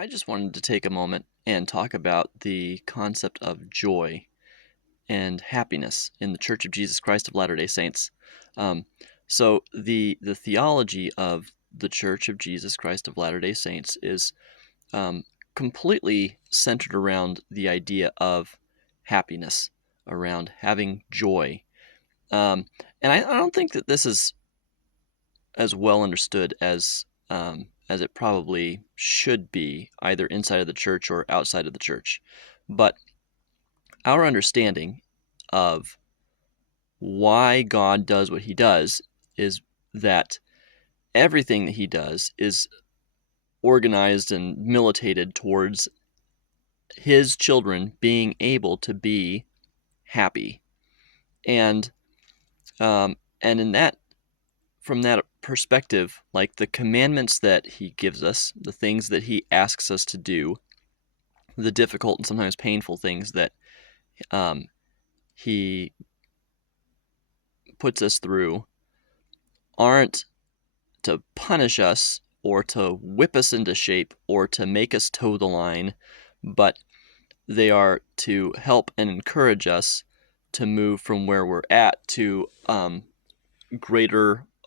I just wanted to take a moment and talk about the concept of joy and happiness in the Church of Jesus Christ of Latter-day Saints. Um, so the theology of the Church of Jesus Christ of Latter-day Saints is um, completely centered around the idea of happiness, around having joy. Um, and I don't think that this is as well understood as it probably should be, either inside of the church or outside of the church. But our understanding of why God does what he does is that everything that he does is organized and militated towards his children being able to be happy. And and in that from that perspective, like the commandments that he gives us, the things that he asks us to do, the difficult and sometimes painful things that um, he puts us through, aren't to punish us or to whip us into shape or to make us toe the line, but they are to help and encourage us to move from where we're at to a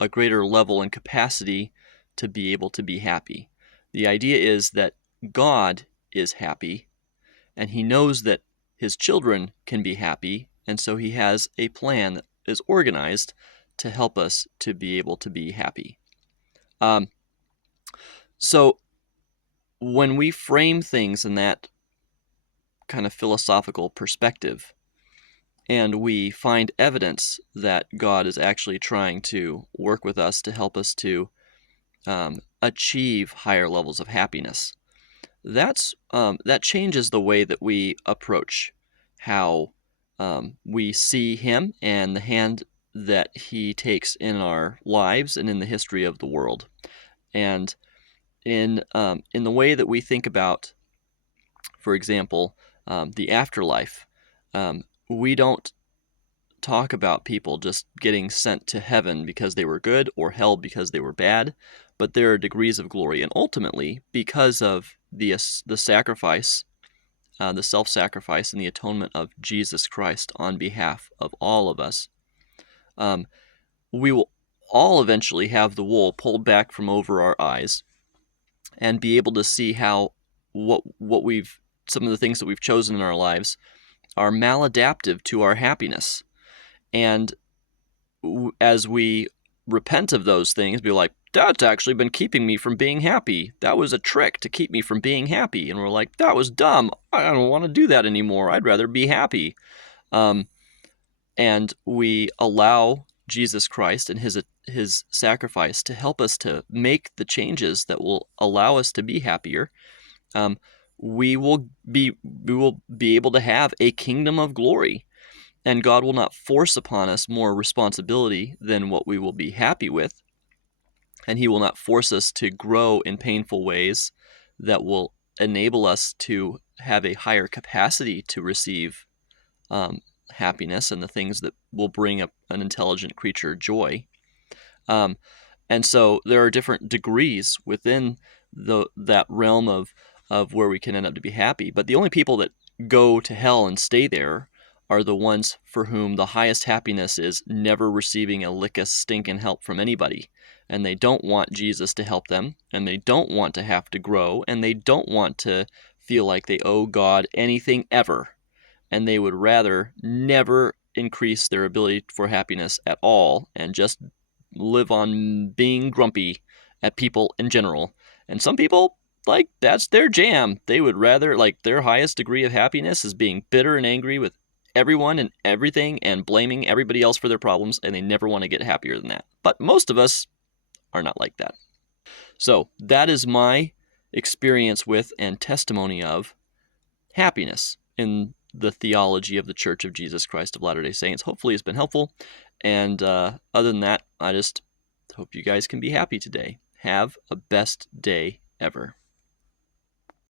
greater level and capacity to be able to be happy. The idea is that God is happy, and he knows that his children can be happy, and so he has a plan that is organized to help us to be able to be happy. So when we frame things in that kind of philosophical perspective, and we find evidence that God is actually trying to work with us to help us to achieve higher levels of happiness, that changes the way that we approach how we see him and the hand that he takes in our lives and in the history of the world. And in the way that we think about, for example, the afterlife, we don't talk about people just getting sent to heaven because they were good or hell because they were bad, but there are degrees of glory. And ultimately, because of the sacrifice, the self-sacrifice and the atonement of Jesus Christ on behalf of all of us, we will all eventually have the wool pulled back from over our eyes and be able to see how some of the things that we've chosen in our lives are maladaptive to our happiness. And as we repent of those things, be like, that's actually been keeping me from being happy. That was a trick to keep me from being happy. And we're like, that was dumb. I don't want to do that anymore. I'd rather be happy. And we allow Jesus Christ and his sacrifice to help us to make the changes that will allow us to be happier. We will be able to have a kingdom of glory. And God will not force upon us more responsibility than what we will be happy with. And he will not force us to grow in painful ways that will enable us to have a higher capacity to receive happiness and the things that will bring an intelligent creature joy. And so there are different degrees within that realm of where we can end up to be happy. But the only people that go to hell and stay there are the ones for whom the highest happiness is never receiving a lick of stinking help from anybody. And they don't want Jesus to help them, and they don't want to have to grow, and they don't want to feel like they owe God anything ever. And they would rather never increase their ability for happiness at all and just live on being grumpy at people in general. And some people, like, that's their jam. They would rather, like, their highest degree of happiness is being bitter and angry with everyone and everything and blaming everybody else for their problems, and they never want to get happier than that. But most of us are not like that. So that is my experience with and testimony of happiness in the theology of the Church of Jesus Christ of Latter-day Saints. Hopefully it's been helpful. And other than that, I just hope you guys can be happy today. Have a best day ever.